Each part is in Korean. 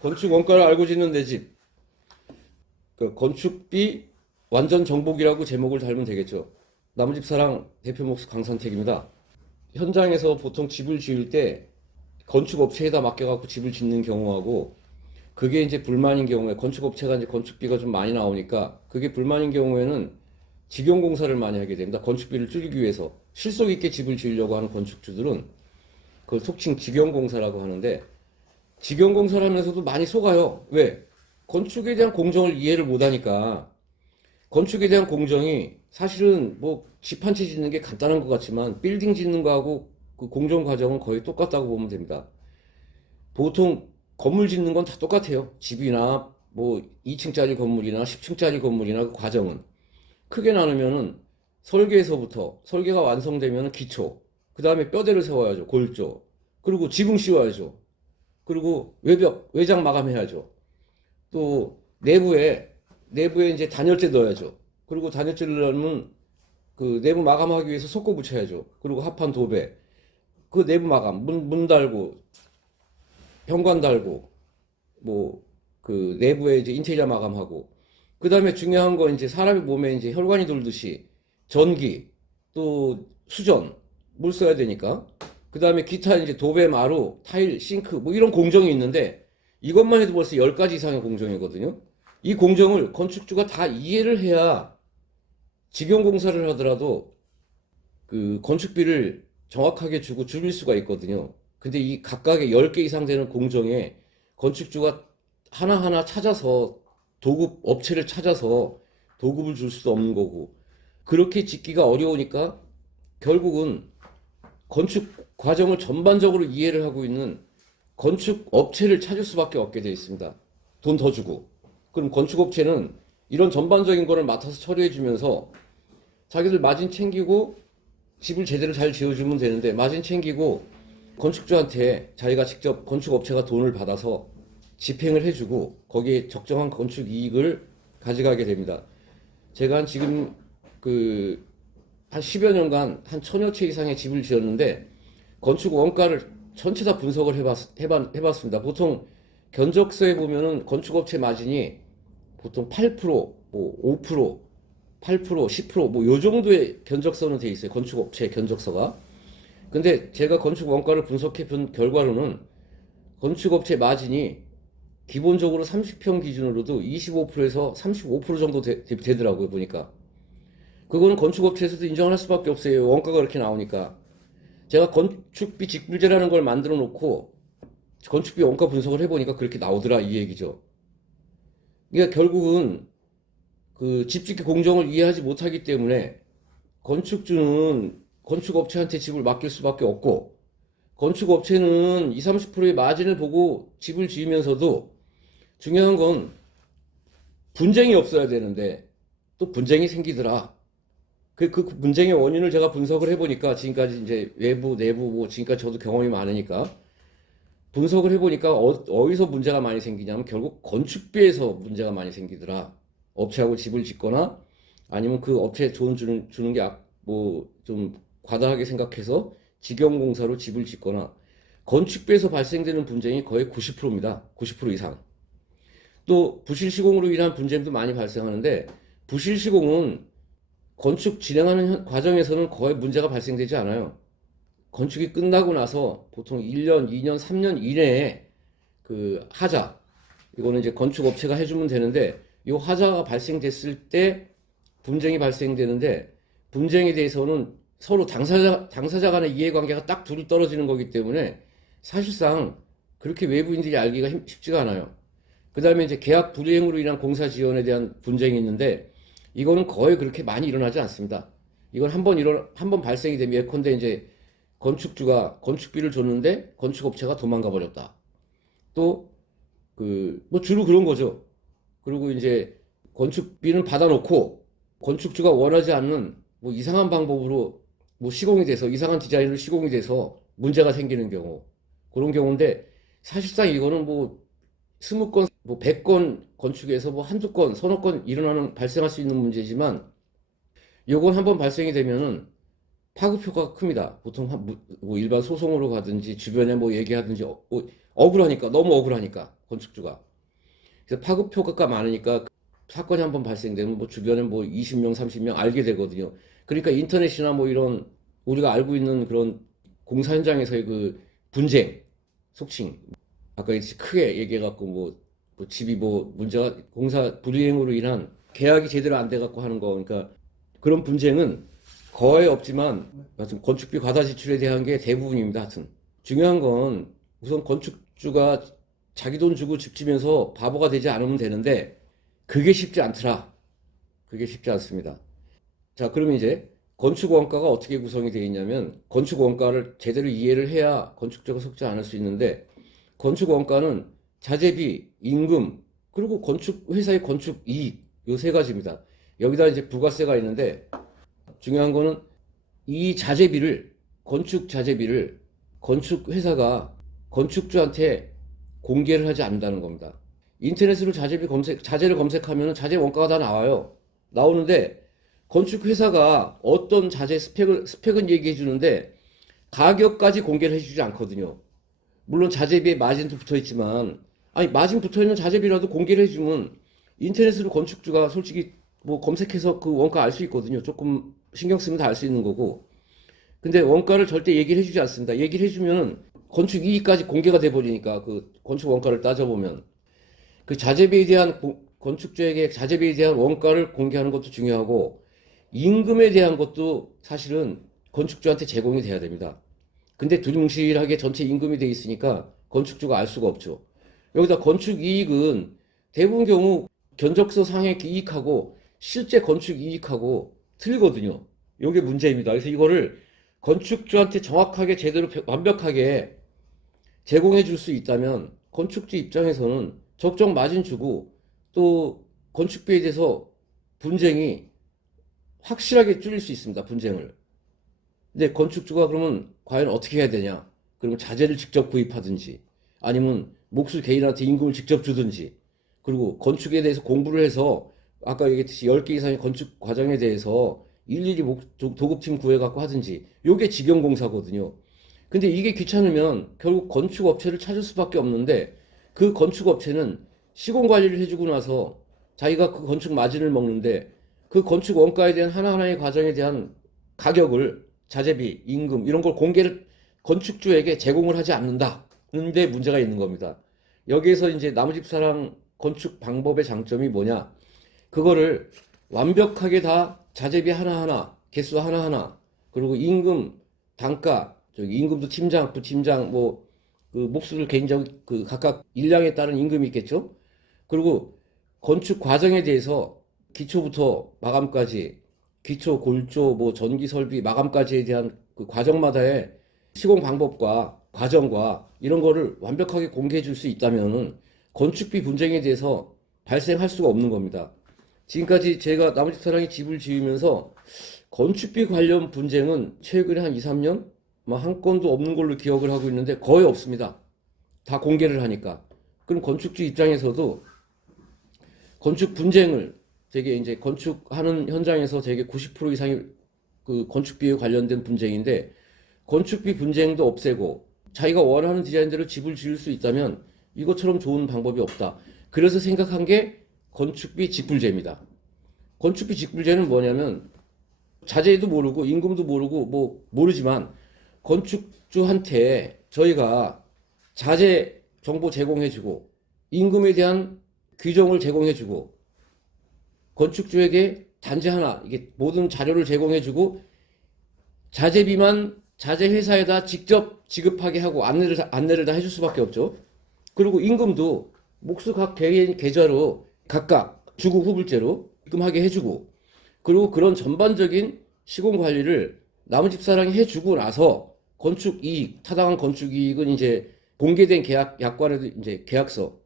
건축 원가를 알고 짓는 내 집. 그 건축비 완전 정복이라고 제목을 달면 되겠죠. 나무집사랑 대표 목수 강산택입니다. 현장에서 보통 집을 지을 때 건축업체에다 맡겨갖고 집을 짓는 경우하고 그게 이제 불만인 경우에 건축업체가 이제 건축비가 좀 많이 나오니까 그게 불만인 경우에는 직영공사를 많이 하게 됩니다. 건축비를 줄이기 위해서 실속 있게 집을 지으려고 하는 건축주들은 그걸 속칭 직영공사라고 하는데 직영공사를 하면서도 많이 속아요. 왜? 건축에 대한 공정을 이해를 못하니까 건축에 대한 공정이 사실은 뭐 집 한 채 짓는 게 간단한 것 같지만 빌딩 짓는 거하고 그 공정 과정은 거의 똑같다고 보면 됩니다. 보통 건물 짓는 건 다 똑같아요. 집이나 뭐 2층짜리 건물이나 10층짜리 건물이나 그 과정은 크게 나누면은 설계에서부터 설계가 완성되면은 기초, 그 다음에 뼈대를 세워야죠. 골조, 그리고 지붕 씌워야죠. 그리고 외벽, 외장 마감해야죠. 또 내부에 이제 단열재 넣어야죠. 그리고 단열재를 넣으면 그 내부 마감하기 위해서 석고 붙여야죠. 그리고 합판 도배, 그 내부 마감, 문 달고 현관 달고 뭐 그 내부에 이제 인테리어 마감하고 그 다음에 중요한 거 이제 사람의 몸에 이제 혈관이 돌듯이 전기 또 수전 물 써야 되니까 그 다음에 기타 이제 도배 마루 타일 싱크 뭐 이런 공정이 있는데 이것만 해도 벌써 10가지 이상의 공정이거든요. 이 공정을 건축주가 다 이해를 해야 직영공사를 하더라도 그 건축비를 정확하게 주고 줄일 수가 있거든요. 근데 이 각각의 10개 이상 되는 공정에 건축주가 하나하나 찾아서 도급 업체를 찾아서 도급을 줄 수도 없는 거고 그렇게 짓기가 어려우니까 결국은 건축 과정을 전반적으로 이해를 하고 있는 건축 업체를 찾을 수밖에 없게 되어 있습니다. 돈 더 주고. 그럼 건축 업체는 이런 전반적인 거를 맡아서 처리해 주면서 자기들 마진 챙기고 집을 제대로 잘 지어주면 되는데 마진 챙기고 건축주한테 자기가 직접 건축업체가 돈을 받아서 집행을 해주고 거기에 적정한 건축 이익을 가져가게 됩니다. 제가 지금 그 한 10여 년간 한 1000여 채 이상의 집을 지었는데 건축 원가를 전체 다 분석을 해봤습니다. 보통 견적서에 보면은 건축업체 마진이 보통 8%, 뭐 5%, 8%, 10%뭐 요 정도의 견적서는 돼 있어요. 건축업체 견적서가. 근데 제가 건축 원가를 분석해 본 결과로는 건축업체 마진이 기본적으로 30평 기준으로도 25%에서 35% 정도 되더라고요, 보니까. 그거는 건축업체에서도 인정할 수밖에 없어요. 원가가 그렇게 나오니까. 제가 건축비 직불제라는 걸 만들어 놓고 건축비 원가 분석을 해보니까 그렇게 나오더라, 이 얘기죠. 그러니까 결국은 그 집짓기 공정을 이해하지 못하기 때문에 건축주는 건축업체한테 집을 맡길 수밖에 없고 건축업체는 20, 30%의 마진을 보고 집을 지으면서도 중요한 건 분쟁이 없어야 되는데 또 분쟁이 생기더라. 그 분쟁의 원인을 제가 분석을 해보니까 지금까지 이제 외부, 내부 뭐 지금까지 저도 경험이 많으니까 분석을 해보니까 어디서 문제가 많이 생기냐면 결국 건축비에서 문제가 많이 생기더라. 업체하고 집을 짓거나 아니면 그 업체에 돈 주는 게 뭐 좀 과다하게 생각해서 직영공사로 집을 짓거나 건축비에서 발생되는 분쟁이 거의 90%입니다. 90% 이상. 또 부실 시공으로 인한 분쟁도 많이 발생하는데 부실 시공은 건축 진행하는 과정에서는 거의 문제가 발생되지 않아요. 건축이 끝나고 나서 보통 1년, 2년, 3년 이내에 그 하자, 이거는 이제 건축업체가 해주면 되는데 이 하자가 발생됐을 때 분쟁이 발생되는데 분쟁에 대해서는 서로 당사자 간의 이해관계가 딱 둘이 떨어지는 거기 때문에 사실상 그렇게 외부인들이 알기가 쉽지가 않아요. 그 다음에 이제 계약 불이행으로 인한 공사 지연에 대한 분쟁이 있는데 이거는 거의 그렇게 많이 일어나지 않습니다. 이건 한번 발생이 되면 예컨대 이제 건축주가 건축비를 줬는데 건축업체가 도망가 버렸다. 또 뭐 주로 그런 거죠. 그리고 이제 건축비는 받아놓고 건축주가 원하지 않는 뭐 이상한 방법으로 뭐 시공이 돼서 이상한 디자인으로 시공이 돼서 문제가 생기는 경우 그런 경우인데 사실상 이거는 뭐 20건 뭐 100건 건축에서 뭐 한두 건 서너 건 발생할 수 있는 문제지만 요건 한번 발생이 되면은 파급 효과가 큽니다. 보통 뭐 일반 소송으로 가든지 주변에 뭐 얘기하든지 억울하니까, 너무 억울하니까, 건축주가. 그래서 파급 효과가 많으니까 사건이 한번 발생되면 뭐 주변에 뭐 20명, 30명 알게 되거든요. 그러니까 인터넷이나 뭐 이런 우리가 알고 있는 그런 공사 현장에서의 그 분쟁, 속칭, 아까 크게 얘기해갖고 뭐 집이 뭐 문제가 공사 불이행으로 인한 계약이 제대로 안 돼갖고 하는 거, 그러니까 그런 분쟁은 거의 없지만 하여튼 건축비 과다 지출에 대한 게 대부분입니다. 하여튼 중요한 건 우선 건축주가 자기 돈 주고 집 지면서 바보가 되지 않으면 되는데 그게 쉽지 않더라. 그게 쉽지 않습니다. 자, 그러면 이제 건축 원가가 어떻게 구성이 되어 있냐면 건축 원가를 제대로 이해를 해야 건축주가 속지 않을 수 있는데 건축 원가는 자재비, 임금, 그리고 건축 회사의 건축 이익 요 세 가지입니다. 여기다 이제 부가세가 있는데 중요한 거는 이 자재비를 건축 자재비를 건축 회사가 건축주한테 공개를 하지 않는다는 겁니다. 인터넷으로 자재를 검색하면 자재 원가가 다 나와요. 나오는데 건축 회사가 어떤 자재 스펙은 얘기해 주는데 가격까지 공개를 해주지 않거든요. 물론 자재비에 마진도 붙어 있지만, 아니 마진 붙어 있는 자재비라도 공개를 해주면 인터넷으로 건축주가 솔직히 뭐 검색해서 그 원가 알 수 있거든요. 조금 신경 쓰면 다 알 수 있는 거고. 근데 원가를 절대 얘기를 해주지 않습니다. 얘기를 해주면 건축 이익까지 공개가 돼 버리니까 그 건축 원가를 따져보면 그 자재비에 대한 건축주에게 자재비에 대한 원가를 공개하는 것도 중요하고 임금에 대한 것도 사실은 건축주한테 제공이 돼야 됩니다. 근데 두루뭉실하게 전체 임금이 돼 있으니까 건축주가 알 수가 없죠. 여기다 건축 이익은 대부분 경우 견적서 상의 이익하고 실제 건축 이익하고 틀리거든요. 이게 문제입니다. 그래서 이거를 건축주한테 정확하게 제대로 완벽하게 제공해 줄 수 있다면 건축주 입장에서는 적정 마진 주고 또 건축비에 대해서 분쟁이 확실하게 줄일 수 있습니다. 분쟁을. 근데 건축주가 그러면 과연 어떻게 해야 되냐? 그러면 자재를 직접 구입하든지 아니면 몫을 개인한테 임금을 직접 주든지 그리고 건축에 대해서 공부를 해서 아까 얘기했듯이 10개 이상의 건축 과정에 대해서 일일이 도급팀 구해갖고 하든지 요게 직영공사거든요. 근데 이게 귀찮으면 결국 건축업체를 찾을 수밖에 없는데 그 건축업체는 시공관리를 해주고 나서 자기가 그 건축 마진을 먹는데 그 건축 원가에 대한 하나하나의 과정에 대한 가격을 자재비, 임금 이런 걸 공개를 건축주에게 제공을 하지 않는다는 데 문제가 있는 겁니다. 여기에서 이제 나무집사랑 건축 방법의 장점이 뭐냐? 그거를 완벽하게 다 자재비 하나하나, 개수 하나하나, 그리고 임금, 단가, 저기 임금도 팀장, 부팀장, 뭐, 그 몫을 개인적 그 각각 일량에 따른 임금이 있겠죠? 그리고 건축 과정에 대해서 기초부터 마감까지, 기초, 골조, 뭐 전기 설비, 마감까지에 대한 그 과정마다의 시공 방법과 과정과 이런 거를 완벽하게 공개해 줄 수 있다면은 건축비 분쟁에 대해서 발생할 수가 없는 겁니다. 지금까지 제가 나무집사랑이 집을 지으면서 건축비 관련 분쟁은 최근에 한 2, 3년 한 건도 없는 걸로 기억을 하고 있는데 거의 없습니다. 다 공개를 하니까. 그럼 건축주 입장에서도 건축 분쟁을 되게 이제 건축하는 현장에서 되게 90% 이상이 그 건축비에 관련된 분쟁인데 건축비 분쟁도 없애고 자기가 원하는 디자인대로 집을 지을 수 있다면 이것처럼 좋은 방법이 없다. 그래서 생각한 게 건축비 직불제입니다. 건축비 직불제는 뭐냐면 자재도 모르고 임금도 모르고 뭐 모르지만 건축주한테 저희가 자재 정보 제공해주고 임금에 대한 규정을 제공해주고 건축주에게 단지 하나 이게 모든 자료를 제공해주고 자재비만 자재 회사에다 직접 지급하게 하고 안내를 다 해줄 수밖에 없죠. 그리고 임금도 몫을 각 개인 계좌로 각각 주고 후불제로 입금하게 해주고 그리고 그런 전반적인 시공 관리를 나무집사랑이 해주고 나서 건축 이익, 타당한 건축 이익은 이제 공개된 계약 약관에도 이제 계약서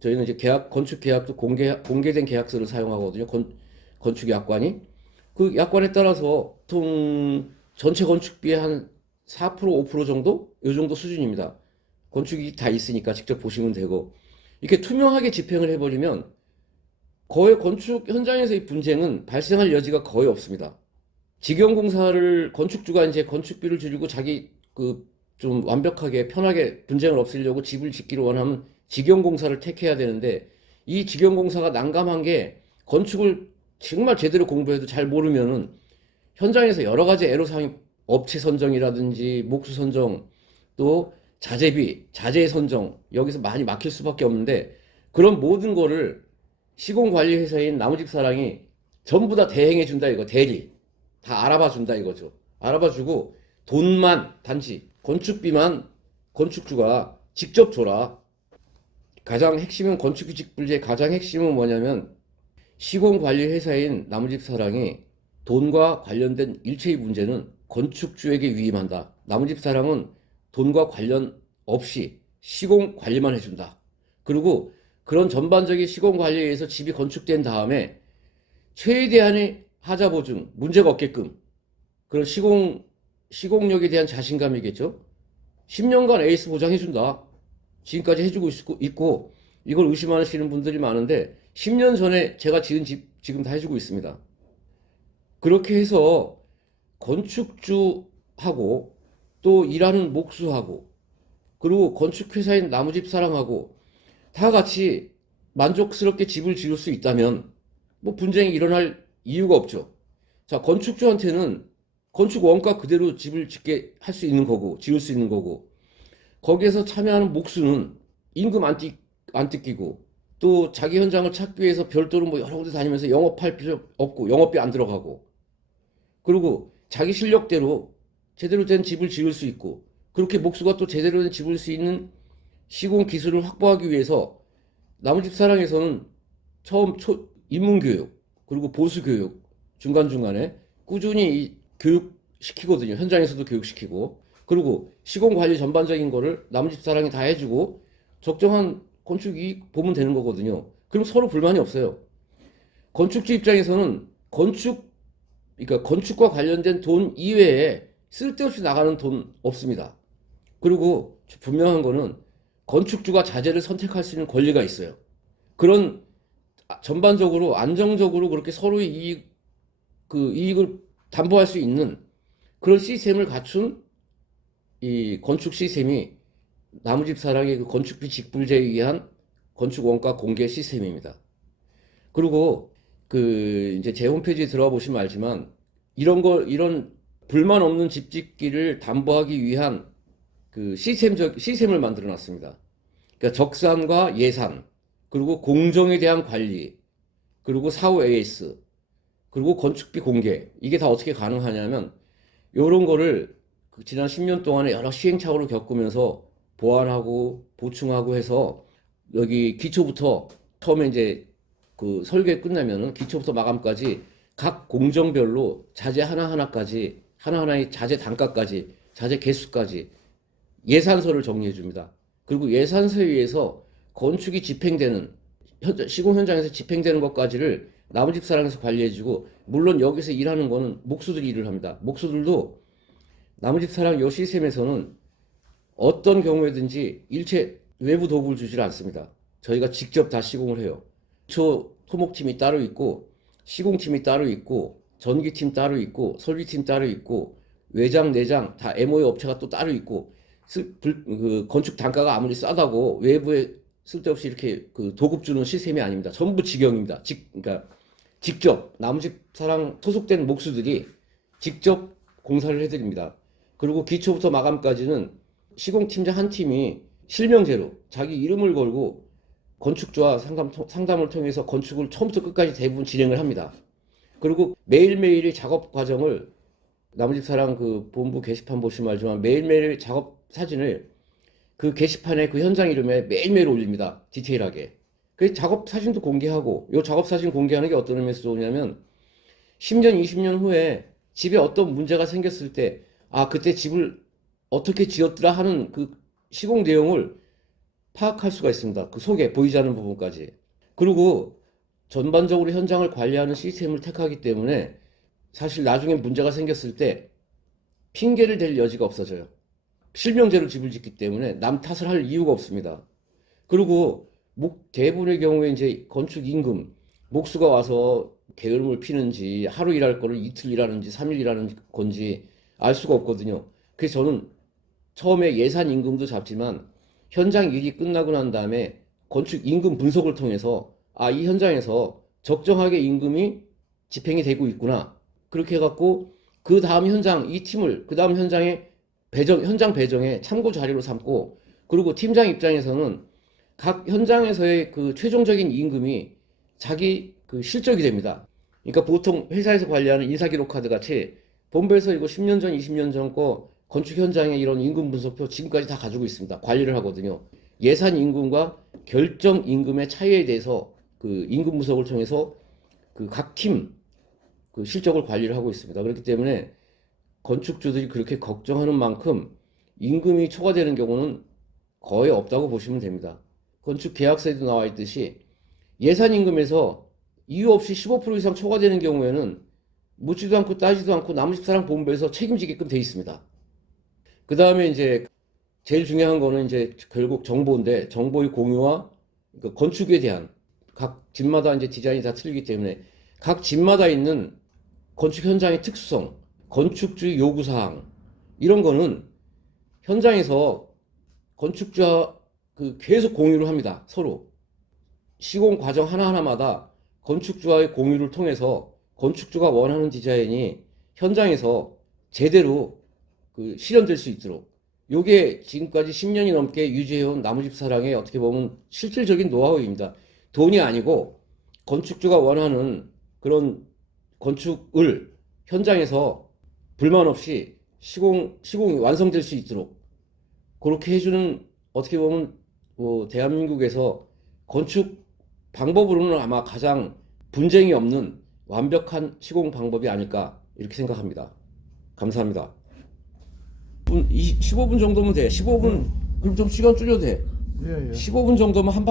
저희는 이제 건축 계약도 공개된 계약서를 사용하거든요. 건축 약관이 그 약관에 따라서 보통 전체 건축비의 한 4%, 5% 정도 이 정도 수준입니다. 건축이 다 있으니까 직접 보시면 되고 이렇게 투명하게 집행을 해버리면 거의 건축 현장에서의 분쟁은 발생할 여지가 거의 없습니다. 직영공사를 건축주가 이제 건축비를 줄이고 자기 그 좀 완벽하게 편하게 분쟁을 없애려고 집을 짓기를 원하면 직영공사를 택해야 되는데 이 직영공사가 난감한 게 건축을 정말 제대로 공부해도 잘 모르면은 현장에서 여러 가지 애로사항이 업체 선정이라든지 목수 선정 또 자재비, 자재 선정 여기서 많이 막힐 수밖에 없는데 그런 모든 거를 시공관리회사인 나무집사랑이 전부 다 대행해 준다 이거 대리 다 알아봐 준다 이거죠. 알아봐 주고 돈만 단지 건축비만 건축주가 직접 줘라. 가장 핵심은 건축규칙불제의 가장 핵심은 뭐냐면 시공관리회사인 나무집사랑이 돈과 관련된 일체의 문제는 건축주에게 위임한다. 나무집사랑은 돈과 관련 없이 시공 관리만 해준다. 그리고 그런 전반적인 시공 관리에 의해서 집이 건축된 다음에 최대한의 하자 보증, 문제가 없게끔 그런 시공력에 대한 자신감이겠죠. 10년간 에이스 보장해준다. 지금까지 해주고 있고 이걸 의심하시는 분들이 많은데 10년 전에 제가 지은 집 지금 다 해주고 있습니다. 그렇게 해서 건축주하고 또 일하는 목수하고 그리고 건축회사인 나무집사랑하고 다 같이 만족스럽게 집을 지을 수 있다면 뭐 분쟁이 일어날 이유가 없죠. 자, 건축주한테는 건축 원가 그대로 집을 짓게 할 수 있는 거고 지을 수 있는 거고 거기에서 참여하는 목수는 임금 안 뜯기고 또 자기 현장을 찾기 위해서 별도로 뭐 여러 군데 다니면서 영업할 필요 없고 영업비 안 들어가고 그리고 자기 실력대로 제대로 된 집을 지을 수 있고 그렇게 목수가 또 제대로 된 집을 수 있는 시공 기술을 확보하기 위해서 나무집사랑에서는 처음 입문교육 그리고 보수교육 중간중간에 꾸준히 교육 시키거든요. 현장에서도 교육시키고 그리고 시공 관리 전반적인 거를 나무집사랑이 다 해주고 적정한 건축 이익 보면 되는 거거든요. 그럼 서로 불만이 없어요. 건축주 입장에서는 그러니까 건축과 관련된 돈 이외에 쓸데없이 나가는 돈 없습니다. 그리고 분명한 거는 건축주가 자재를 선택할 수 있는 권리가 있어요. 그런 전반적으로 안정적으로 그렇게 서로의 이익을 담보할 수 있는 그런 시스템을 갖춘 이 건축 시스템이 나무집사랑의 그 건축비 직불제에 의한 건축 원가 공개 시스템입니다. 그리고 그 이제 제 홈페이지에 들어가 보시면 알지만 이런 불만 없는 집 짓기를 담보하기 위한 그 시스템을 만들어 놨습니다. 그러니까 적산과 예산, 그리고 공정에 대한 관리, 그리고 사후 AS, 그리고 건축비 공개. 이게 다 어떻게 가능하냐면 이런 거를 그 지난 10년 동안에 여러 시행착오를 겪으면서 보완하고 보충하고 해서 여기 기초부터 처음에 이제 그 설계 끝나면은 기초부터 마감까지 각 공정별로 자재 하나하나까지 하나하나의 자재 단가까지 자재 개수까지 예산서를 정리해 줍니다. 그리고 예산서에 의해서 건축이 집행되는 시공 현장에서 집행되는 것까지를 나무집사랑에서 관리해주고 물론 여기서 일하는 거는 목수들이 일을 합니다. 목수들도 나무집사랑 요 시스템에서는 어떤 경우에든지 일체 외부 도구를 주질 않습니다. 저희가 직접 다 시공을 해요. 토목팀이 따로 있고 시공팀이 따로 있고 전기팀 따로 있고 설비팀 따로 있고 외장 내장 다 MOU 업체가 또 따로 있고 그 건축 단가가 아무리 싸다고 외부에 쓸데없이 이렇게 그 도급 주는 시스템이 아닙니다. 전부 직영입니다. 그러니까 직접 나무집사랑 소속된 목수들이 직접 공사를 해드립니다. 그리고 기초부터 마감까지는 시공팀장 한 팀이 실명제로 자기 이름을 걸고 건축주와 상담을 통해서 건축을 처음부터 끝까지 대부분 진행을 합니다. 그리고 매일매일의 작업 과정을 나무집사랑 그 본부 게시판 보시면 알지만 매일매일 작업 사진을 그 게시판에 그 현장 이름에 매일매일 올립니다. 디테일하게. 그 작업 사진도 공개하고 이 작업 사진 공개하는 게 어떤 의미에서 좋으냐면 10년, 20년 후에 집에 어떤 문제가 생겼을 때 아, 그때 집을 어떻게 지었더라 하는 그 시공 내용을 파악할 수가 있습니다. 그 속에 보이지 않는 부분까지. 그리고 전반적으로 현장을 관리하는 시스템을 택하기 때문에 사실 나중에 문제가 생겼을 때 핑계를 댈 여지가 없어져요. 실명제로 집을 짓기 때문에 남 탓을 할 이유가 없습니다. 그리고 대부분의 경우에 이제 건축 임금, 목수가 와서 게으름을 피는지 하루 일할 거를 이틀 일하는지 3일 일하는 건지 알 수가 없거든요. 그래서 저는 처음에 예산 임금도 잡지만 현장 일이 끝나고 난 다음에 건축 임금 분석을 통해서 이 현장에서 적정하게 임금이 집행이 되고 있구나. 그렇게 해갖고 그 다음 현장, 이 팀을 그 다음 현장 배정에 참고 자료로 삼고, 그리고 팀장 입장에서는 각 현장에서의 그 최종적인 임금이 자기 그 실적이 됩니다. 그러니까 보통 회사에서 관리하는 인사기록 카드 같이 본부에서 이거 10년 전, 20년 전 거 건축 현장의 이런 임금 분석표 지금까지 다 가지고 있습니다. 관리를 하거든요. 예산 임금과 결정 임금의 차이에 대해서 그 임금 분석을 통해서 그 각 팀 그 실적을 관리를 하고 있습니다. 그렇기 때문에 건축주들이 그렇게 걱정하는 만큼 임금이 초과되는 경우는 거의 없다고 보시면 됩니다. 건축 계약서에도 나와 있듯이 예산 임금에서 이유 없이 15% 이상 초과되는 경우에는 묻지도 않고 따지도 않고 나무집사랑 본부에서 책임지게끔 돼 있습니다. 그 다음에 이제 제일 중요한 거는 이제 결국 정보인데, 정보의 공유와 그 건축에 대한 각 집마다 이제 디자인이 다 틀리기 때문에 각 집마다 있는 건축 현장의 특수성, 건축주의 요구사항, 이런 거는 현장에서 건축주와 그 계속 공유를 합니다. 서로. 시공 과정 하나하나마다 건축주와의 공유를 통해서 건축주가 원하는 디자인이 현장에서 제대로 그 실현될 수 있도록, 요게 지금까지 10년이 넘게 유지해온 나무집 사랑의 어떻게 보면 실질적인 노하우입니다. 돈이 아니고 건축주가 원하는 그런 건축을 현장에서 불만 없이 시공이 완성될 수 있도록 그렇게 해주는, 어떻게 보면 뭐 대한민국에서 건축 방법으로는 아마 가장 분쟁이 없는 완벽한 시공 방법이 아닐까 이렇게 생각합니다. 감사합니다. 15분 정도면 돼. 15분, 그럼 좀 시간 줄여도 돼. 예, 예. 15분 정도면 한